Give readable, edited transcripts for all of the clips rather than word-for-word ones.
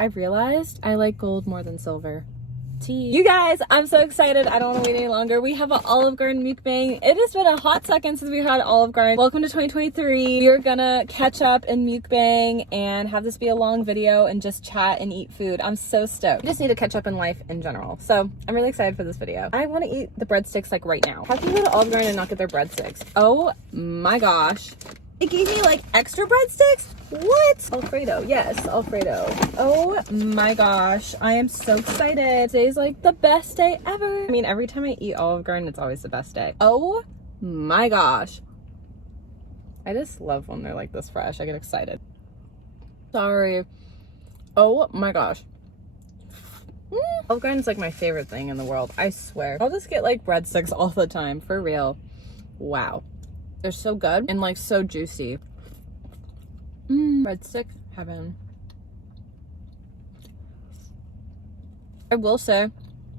I've realized I like gold more than silver. Tea. You guys, I'm so excited. I don't want to wait any longer. We have an Olive Garden mukbang. It has been a hot second since we had Olive Garden. Welcome to 2023. We're gonna catch up and mukbang and have this be a long video and just chat and eat food. I'm so stoked. I just need to catch up in life in general. So I'm really excited for this video. I want to eat the breadsticks like right now. How can you go to Olive Garden and not get their breadsticks? Oh my gosh. It gave me like extra breadsticks? What? Alfredo, yes, Alfredo. Oh my gosh, I am so excited. Today's like the best day ever. I mean, every time I eat Olive Garden, it's always the best day. Oh my gosh. I just love when they're like this fresh. I get excited. Sorry. Oh my gosh. Olive Garden's like my favorite thing in the world, I swear. I'll just get like breadsticks all the time, for real. Wow. They're so good and like so juicy. Breadstick heaven. I will say,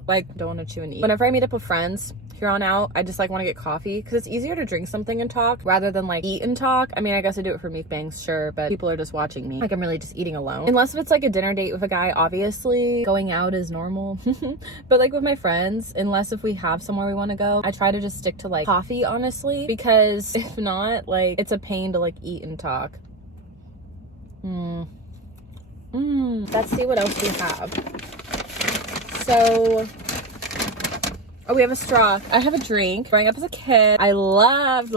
like, don't want to chew and eat. Whenever I meet up with friends here on out, I just like want to get coffee because it's easier to drink something and talk rather than like eat and talk. I mean, I guess I do it for mukbangs, sure, but people are just watching me. Like I'm really just eating alone. Unless if it's like a dinner date with a guy, obviously going out is normal. But like with my friends, unless if we have somewhere we want to go, I try to just stick to like coffee, honestly, because if not, like it's a pain to like eat and talk. Let's see what else we have. So, oh, we have a straw. I have a drink. Growing up as a kid, I loved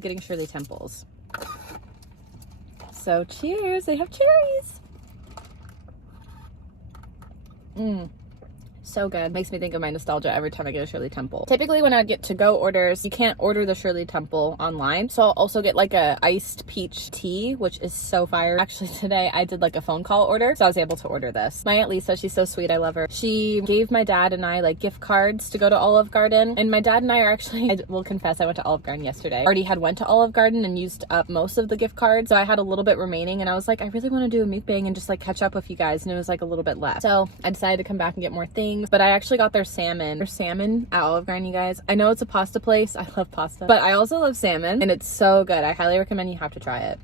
getting Shirley Temples. So cheers, they have cherries. So good. Makes me think of my nostalgia every time I get a Shirley Temple. Typically when I get to-go orders, you can't order the Shirley Temple online. So I'll also get like a iced peach tea, which is so fire. Actually today I did like a phone call order, so I was able to order this. My Aunt Lisa, she's so sweet. I love her. She gave my dad and I like gift cards to go to Olive Garden. And my dad and I are actually, I will confess, I went to Olive Garden yesterday. Already had went to Olive Garden and used up most of the gift cards. So I had a little bit remaining and I was like, I really want to do a mukbang and just like catch up with you guys. And it was like a little bit left. So I decided to come back and get more things. But I actually got their salmon. Their salmon at Olive Garden, you guys. I know it's a pasta place. I love pasta. But I also love salmon and it's so good. I highly recommend you have to try it.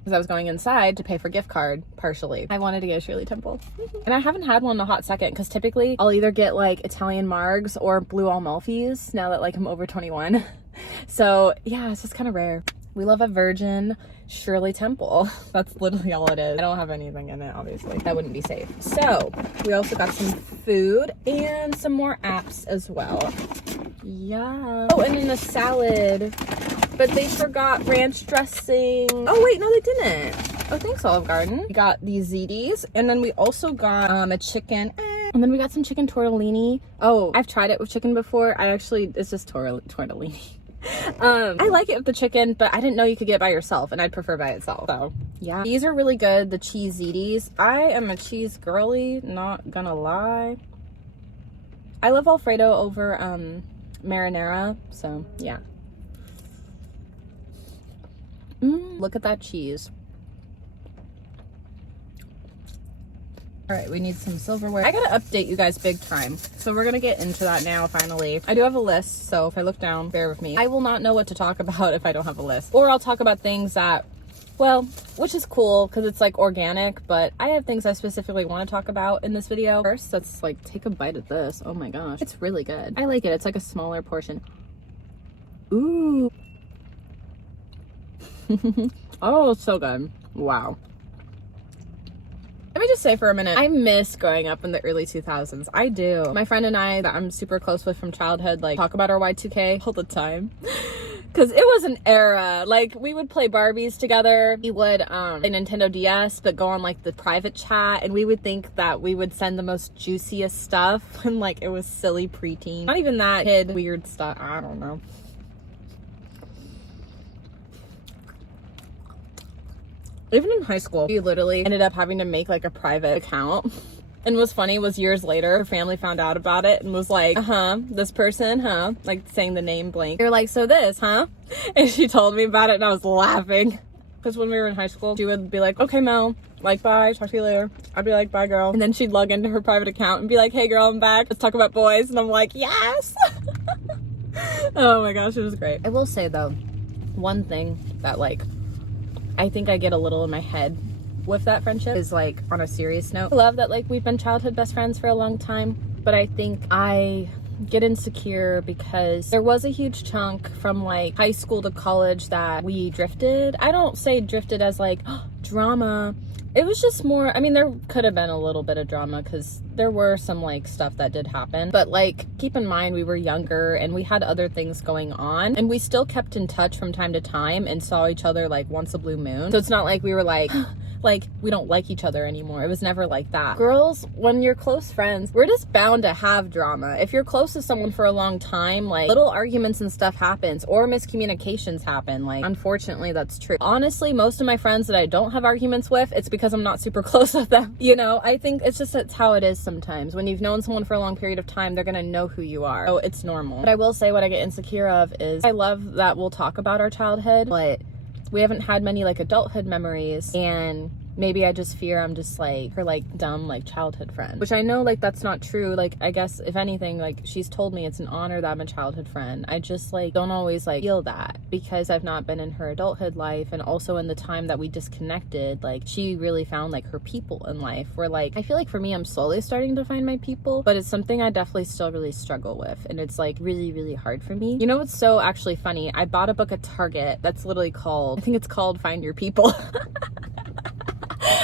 Because I was going inside to pay for gift card partially. I wanted to get a Shirley Temple. And I haven't had one in a hot second because typically I'll either get like Italian margs or blue Amalfis now that like I'm over 21. So yeah, it's just kind of rare. We love a virgin Shirley Temple. That's literally all it is. I don't have anything in it, obviously. That wouldn't be safe. So we also got some food and some more apps as well. Yeah. Oh, and then the salad. But they forgot ranch dressing. Oh wait, no they didn't. Oh, thanks Olive Garden. We got these ziti's and then we also got a chicken. And then we got some chicken tortellini. Oh, I've tried it with chicken before. It's just tortellini. I like it with the chicken, but I didn't know you could get it by yourself and I'd prefer by itself. So yeah, these are really good, the cheese ziti's. I am a cheese girly, not gonna lie. I love Alfredo over marinara, so yeah. Look at that cheese. All right, we need some silverware. I gotta update you guys big time. So we're gonna get into that now, finally. I do have a list, so if I look down, bear with me. I will not know what to talk about if I don't have a list. Or I'll talk about things that, well, which is cool because it's like organic, but I have things I specifically want to talk about in this video. First, let's like take a bite of this. Oh my gosh, it's really good. I like it. It's like a smaller portion. Ooh. Oh, it's so good. Wow. Let me just say for a minute, I miss growing up in the early 2000s. I do. My friend and I that I'm super close with from childhood, like talk about our Y2K all the time. Cause it was an era. Like we would play Barbies together. We would play Nintendo DS, but go on like the private chat and we would think that we would send the most juiciest stuff and like it was silly preteen. Not even that kid weird stuff. I don't know. Even in high school, we literally ended up having to make like a private account. And what's funny was years later, her family found out about it and was like, this person, like saying the name blank. They're like, so this, huh? And she told me about it and I was laughing. Because when we were in high school, she would be like, okay, Mel, like, bye, talk to you later. I'd be like, bye, girl. And then she'd log into her private account and be like, hey, girl, I'm back. Let's talk about boys. And I'm like, yes. Oh my gosh, it was great. I will say though, one thing that like, I think I get a little in my head with that friendship is like on a serious note. I love that like we've been childhood best friends for a long time, but I think I get insecure because there was a huge chunk from like high school to college that we drifted. I don't say drifted as like drama. It was just more, I mean, there could have been a little bit of drama because there were some like stuff that did happen, but like keep in mind we were younger and we had other things going on, and we still kept in touch from time to time and saw each other like once a blue moon. So it's not like we were like like we don't like each other anymore. It was never like that. Girls, when you're close friends, we're just bound to have drama. If you're close to someone for a long time, like little arguments and stuff happens, or miscommunications happen. Like unfortunately that's true. Honestly, most of my friends that I don't have arguments with, it's because I'm not super close with them. You know, I think it's just that's how it is sometimes. When you've known someone for a long period of time, they're gonna know who you are. So it's normal. But I will say what I get insecure of is I love that we'll talk about our childhood, but we haven't had many like adulthood memories, and maybe I just fear I'm just like her like dumb like childhood friend, which I know like that's not true. Like I guess if anything, like she's told me it's an honor that I'm a childhood friend. I just like don't always like feel that because I've not been in her adulthood life, and also in the time that we disconnected, like she really found like her people in life, where like I feel like for me I'm slowly starting to find my people, but it's something I definitely still really struggle with, and it's like really hard for me. You know what's so actually funny? I bought a book at Target that's literally called, I think it's called Find Your People.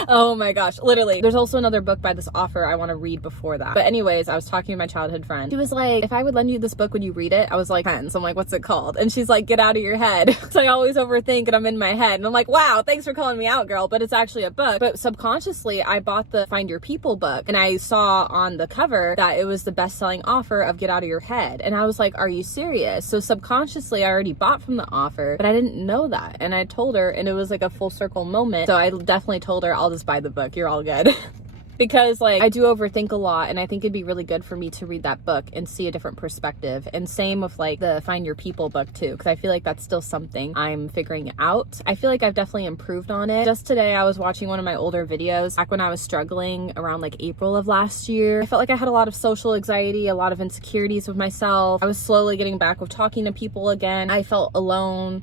Oh my gosh, literally. There's also another book by this author I want to read before that. But anyways, I was talking to my childhood friend. She was like, if I would lend you this book, would you read it? I was like, 10. So I'm like, what's it called? And she's like, Get Out of Your Head. So I always overthink and I'm in my head. And I'm like, wow, thanks for calling me out, girl. But it's actually a book. But subconsciously, I bought the Find Your People book, and I saw on the cover that it was the best-selling author of Get Out of Your Head. And I was like, are you serious? So subconsciously, I already bought from the author, but I didn't know that. And I told her, and it was like a full circle moment. So I definitely told her, I'll just buy the book. You're all good. Because like I do overthink a lot, and I think it'd be really good for me to read that book and see a different perspective. And same with like the Find Your People book too, because I feel like that's still something I'm figuring out. I feel like I've definitely improved on it. Just today I was watching one of my older videos back when I was struggling around like April of last year. I felt like I had a lot of social anxiety, a lot of insecurities with myself. I was slowly getting back with talking to people again. I felt alone.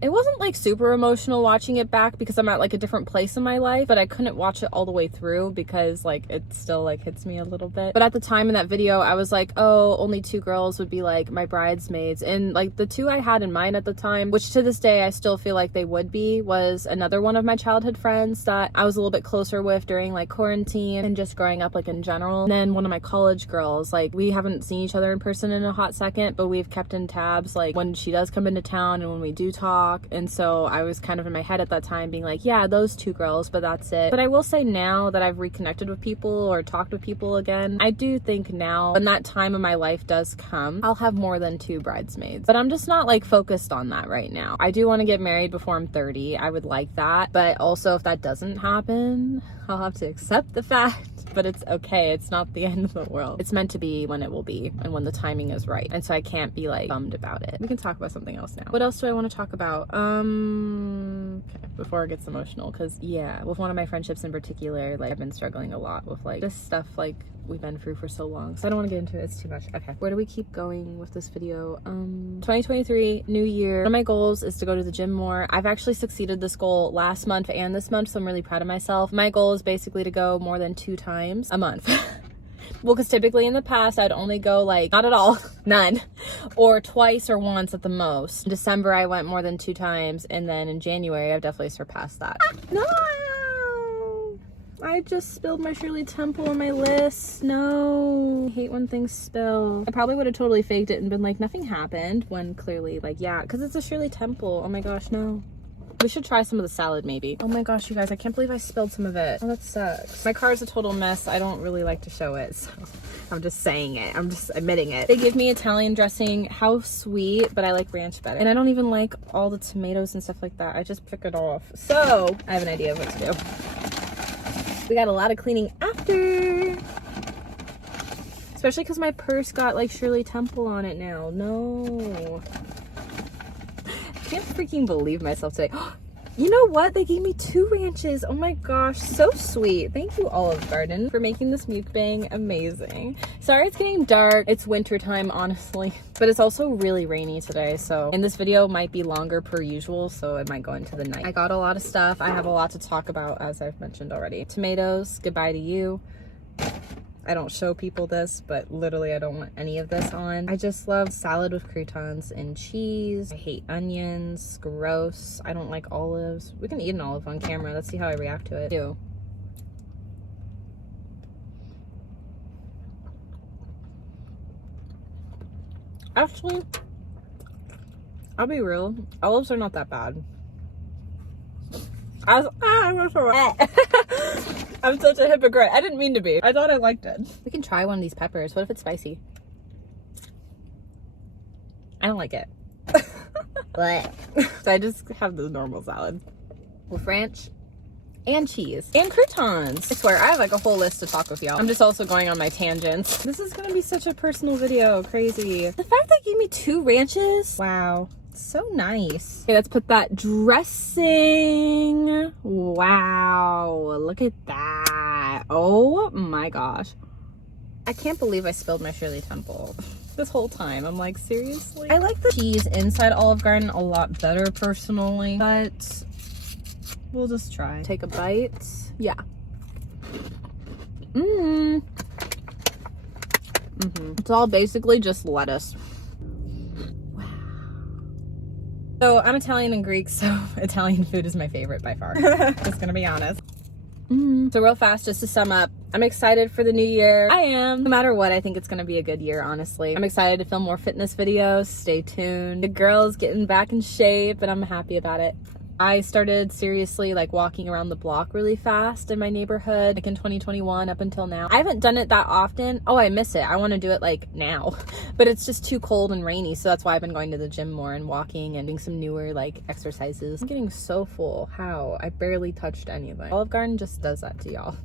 It wasn't like super emotional watching it back because I'm at like a different place in my life, but I couldn't watch it all the way through because like it still like hits me a little bit. But at the time in that video I was like, oh, only 2 girls would be like my bridesmaids, and like the 2 I had in mind at the time, which to this day I still feel like they would be, was another one of my childhood friends that I was a little bit closer with during like quarantine and just growing up like in general, and then one of my college girls. Like we haven't seen each other in person in a hot second, but we've kept in tabs like when she does come into town and when we do talk. And so I was kind of in my head at that time being like, yeah, those 2 girls, but that's it. But I will say now that I've reconnected with people or talked with people again, I do think now when that time of my life does come, I'll have more than 2 bridesmaids. But I'm just not like focused on that right now. I do want to get married before I'm 30. I would like that. But also if that doesn't happen, I'll have to accept the fact. But it's okay. It's not the end of the world. It's meant to be when it will be and when the timing is right. And so I can't be like bummed about it. We can talk about something else now. What else do I want to talk about? Okay, before it gets emotional, because yeah, with one of my friendships in particular, like I've been struggling a lot with like this stuff like we've been through for so long. So I don't want to get into it. It's too much. Okay, where do we keep going with this video? 2023, new year. One of my goals is to go to the gym more. I've actually succeeded this goal last month and this month, so I'm really proud of myself. My goal is basically to go more than 2 times a month. Well, because typically in the past I'd only go like not at all, none, or twice or once at the most. In December I went more than 2 times, and then in January I've definitely surpassed that. No, I just spilled my Shirley Temple on my list. No, I hate when things spill. I probably would have totally faked it and been like nothing happened, when clearly like yeah, because it's a Shirley Temple. Oh my gosh, no. We should try some of the salad maybe. Oh my gosh, you guys, I can't believe I spilled some of it. Oh, that sucks. My car is a total mess. I don't really like to show it, so I'm just saying it. I'm just admitting it. They give me Italian dressing. How sweet, but I like ranch better. And I don't even like all the tomatoes and stuff like that. I just pick it off. So I have an idea of what to do. We got a lot of cleaning after. Especially because my purse got like Shirley Temple on it now. No. I can't freaking believe myself today. You know what? They gave me 2 ranches. Oh my gosh, so sweet. Thank you, Olive Garden, for making this mukbang amazing. Sorry it's getting dark. It's winter time, honestly, but it's also really rainy today, so, and this video might be longer per usual, so it might go into the night. I got a lot of stuff. I have a lot to talk about, as I've mentioned already. Tomatoes, goodbye to you. I don't show people this, but literally I don't want any of this on. I just love salad with croutons and cheese. I hate onions, gross. I don't like olives. We can eat an olive on camera. Let's see how I react to it. Ew. Actually, I'll be real. Olives are not that bad. I'm such a hypocrite. I didn't mean to be. I thought I liked it. We can try one of these peppers. What if it's spicy? I don't like it. But so I just have the normal salad with ranch and cheese and croutons. I swear, I have like a whole list to talk with y'all. I'm just also going on my tangents. This is gonna be such a personal video. Crazy. The fact that you gave me 2 ranches. Wow. So nice. Okay, let's put that dressing. Wow, look at that. Oh my gosh. I can't believe I spilled my Shirley Temple this whole time. I'm like, seriously? I like the cheese inside Olive Garden a lot better personally, but we'll just try. Take a bite. Yeah. It's all basically just lettuce. So I'm Italian and Greek, so Italian food is my favorite by far. Just gonna be honest. So real fast, just to sum up, I'm excited for the new year. I am. No matter what, I think it's gonna be a good year, honestly. I'm excited to film more fitness videos. Stay tuned. The girl's getting back in shape and I'm happy about it. I started seriously like walking around the block really fast in my neighborhood like in 2021 up until now. I haven't done it that often. Oh, I miss it. I want to do it like now, but it's just too cold and rainy, so that's why I've been going to the gym more and walking and doing some newer like exercises. I'm getting so full. How? I barely touched anything. Olive Garden just does that to y'all.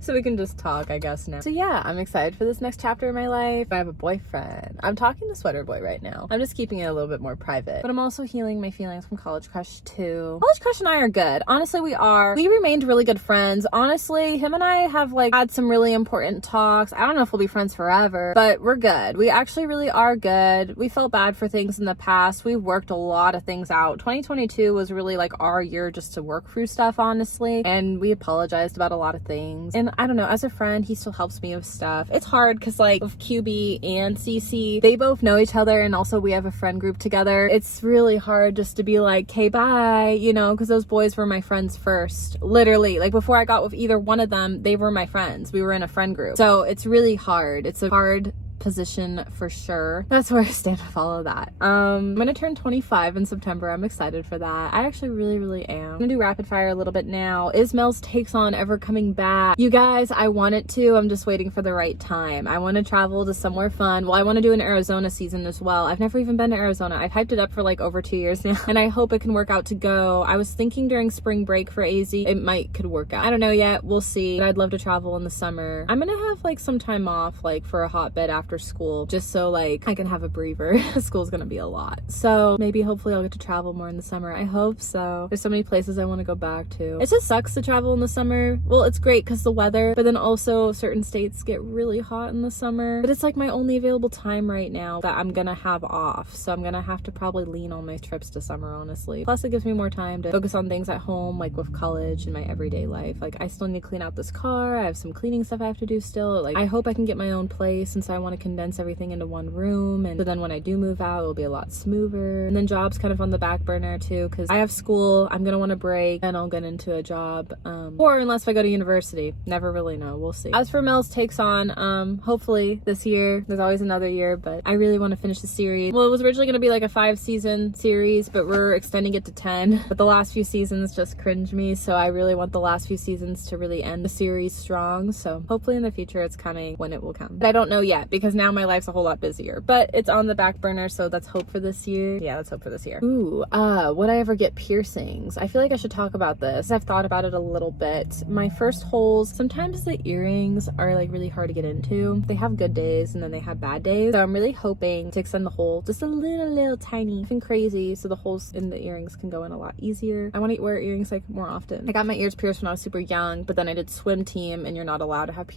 So we can just talk, I guess, now. So yeah, I'm excited for this next chapter of my life. I have a boyfriend. I'm talking to Sweater Boy right now. I'm just keeping it a little bit more private, but I'm also healing my feelings from College Crush too. College Crush and I are good. Honestly, we are. We remained really good friends. Honestly, him and I have like had some really important talks. I don't know if we'll be friends forever, but we're good. We actually really are good. We felt bad for things in the past. We've worked a lot of things out. 2022 was really like our year just to work through stuff, honestly. And we apologized about a lot of things. And I don't know, as a friend, he still helps me with stuff. It's hard because like with QB and CC, they both know each other and also we have a friend group together. It's really hard just to be like, okay, bye, you know, because those boys were my friends first. Literally, like before I got with either one of them, they were my friends. We were in a friend group. So it's really hard. It's a hard position for sure. That's where I stand with all of that. I'm gonna turn 25 in September. I'm excited for that. I actually really am. I'm gonna do rapid fire a little bit now. Is Mel's Takes On ever coming back? You guys, I want it to. I'm just waiting for the right time. I want to travel to somewhere fun. Well, I want to do an Arizona season as well. I've never even been to Arizona. I've hyped it up for like over 2 years now, and I hope it can work out to go. I was thinking during spring break for AZ, it could work out. I don't know yet. We'll see. But I'd love to travel in the summer. I'm gonna have like some time off, like for a hotbed after school, just so like I can have a breather. School's gonna be a lot, so maybe hopefully I'll get to travel more in the summer. I hope so. There's so many places I want to go back to. It just sucks to travel in the summer. Well, it's great because the weather, but then also certain states get really hot in the summer, but it's like my only available time right now that I'm gonna have off, so I'm gonna have to probably lean on my trips to summer, honestly. Plus it gives me more time to focus on things at home, like with college and my everyday life. Like I still need to clean out this car. I have some cleaning stuff I have to do still. Like I hope I can get my own place, and so I want to condense everything into one room, and so then when I do move out, it'll be a lot smoother. And then jobs kind of on the back burner too, because I have school. I'm gonna want to break and I'll get into a job, or unless I go to university. Never really know. We'll see. As for Mel's Takes On, hopefully this year. There's always another year, but I really want to finish the series. Well, it was originally gonna be like a 5-season series, but we're extending it to 10. But the last few seasons just cringe me, so I really want the last few seasons to really end the series strong. So hopefully in the future it's coming when it will come. But I don't know yet because because now my life's a whole lot busier, but it's on the back burner. So that's hope for this year. Yeah, let's hope for this year. Ooh, would I ever get piercings? I feel like I should talk about this. I've thought about it a little bit. My first holes, sometimes the earrings are like really hard to get into. They have good days and then they have bad days. So I'm really hoping to extend the hole just a little tiny, nothing crazy, so the holes in the earrings can go in a lot easier. I want to wear earrings like more often. I got my ears pierced when I was super young, but then I did swim team and you're not allowed to have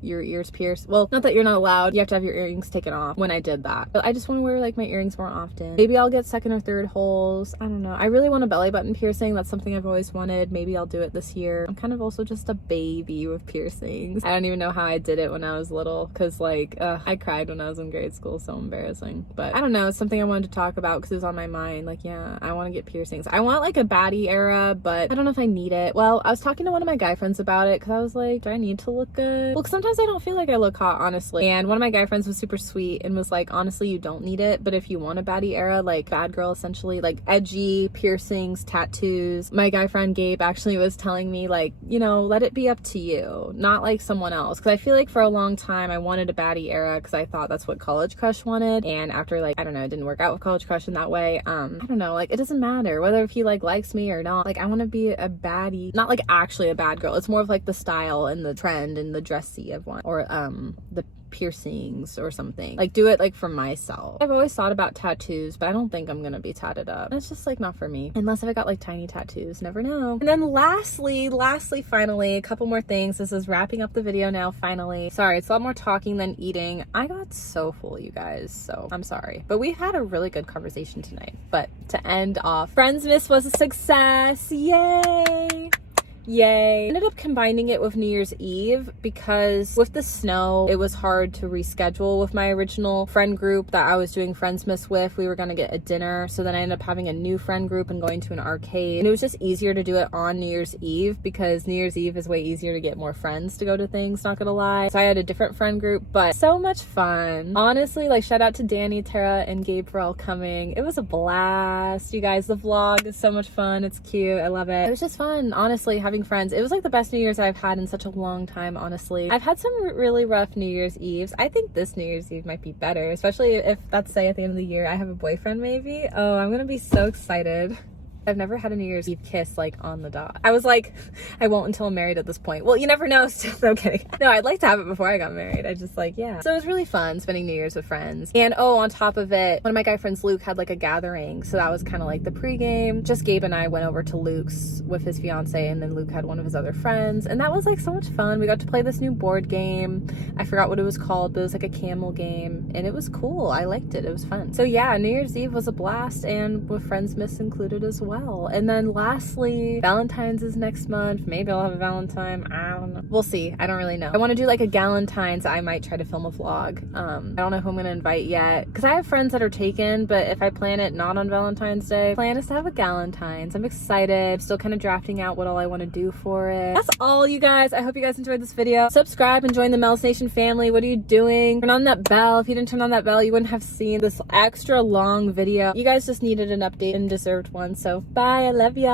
your ears pierced. Well, not that you're not allowed, you have to have your earrings taken off when I did that. But I just want to wear like my earrings more often. Maybe I'll get second or third holes. I don't know. I really want a belly button piercing. That's something I've always wanted. Maybe I'll do it this year. I'm kind of also just a baby with piercings. I don't even know how I did it when I was little because like I cried when I was in grade school. So embarrassing. But I don't know. It's something I wanted to talk about because it was on my mind. Like, yeah, I want to get piercings. I want like a baddie era, but I don't know if I need it. Well, I was talking to one of my guy friends about it because I was like, do I need to look good? Well, sometimes I don't feel like I look hot, honestly. And one of my guy friends was super sweet and was like, honestly, you don't need it. But if you want a baddie era, like bad girl essentially, like edgy, piercings, tattoos. My guy friend Gabe actually was telling me like, you know, let it be up to you, not like someone else. Because I feel like for a long time I wanted a baddie era because I thought that's what College Crush wanted. And after like, I don't know, it didn't work out with College Crush in that way. I don't know, like it doesn't matter whether if he like likes me or not. Like I want to be a baddie, not like actually a bad girl. It's more of like the style and the trend and the dressy of one, or the piercings or something. Like do it like for myself. I've always thought about tattoos, but I don't think I'm gonna be tatted up. It's just like not for me, unless if I got like tiny tattoos. Never know. And then lastly, finally, a couple more things. This is wrapping up the video now, finally. Sorry, it's a lot more talking than eating. I got so full, you guys, so I'm sorry, but we had a really good conversation tonight. But to end off, Friendsmas was a success. Yay! Yay. I ended up combining it with New Year's Eve because with the snow, it was hard to reschedule with my original friend group that I was doing Friendsmas with. We were going to get a dinner. So then I ended up having a new friend group and going to an arcade. And it was just easier to do it on New Year's Eve because New Year's Eve is way easier to get more friends to go to things, not gonna lie. So I had a different friend group, but so much fun. Honestly, like shout out to Danny, Tara, and Gabe for all coming. It was a blast. You guys, the vlog is so much fun. It's cute. I love it. It was just fun, honestly, having friends. It was like the best New Year's I've had in such a long time, honestly. I've had some really rough New Year's Eves. I think this New Year's Eve might be better, especially if, let's say at the end of the year I have a boyfriend maybe. Oh, I'm gonna be so excited. I've never had a New Year's Eve kiss like on the dot. I was like, I won't until I'm married at this point. Well, you never know. No kidding. No, I'd like to have it before I got married. I just like, yeah. So it was really fun spending New Year's with friends. And oh, on top of it, one of my guy friends, Luke, had like a gathering. So that was kind of like the pregame. Just Gabe and I went over to Luke's with his fiance, and then Luke had one of his other friends. And that was like so much fun. We got to play this new board game. I forgot what it was called, but it was like a camel game. And it was cool. I liked it. It was fun. So yeah, New Year's Eve was a blast, and with Friendsmas included as well. And then lastly, Valentine's is next month. Maybe I'll have a Valentine. I don't know. We'll see. I don't really know. I want to do like a Galentine's. I might try to film a vlog. I don't know who I'm going to invite yet because I have friends that are taken, but if I plan it not on Valentine's Day, plan is to have a Galentine's. I'm excited. Still kind of drafting out what all I want to do for it. That's all, you guys. I hope you guys enjoyed this video. Subscribe and join the Mel's Nation family. What are you doing? Turn on that bell. If you didn't turn on that bell, you wouldn't have seen this extra long video. You guys just needed an update and deserved one. So bye. I love y'all.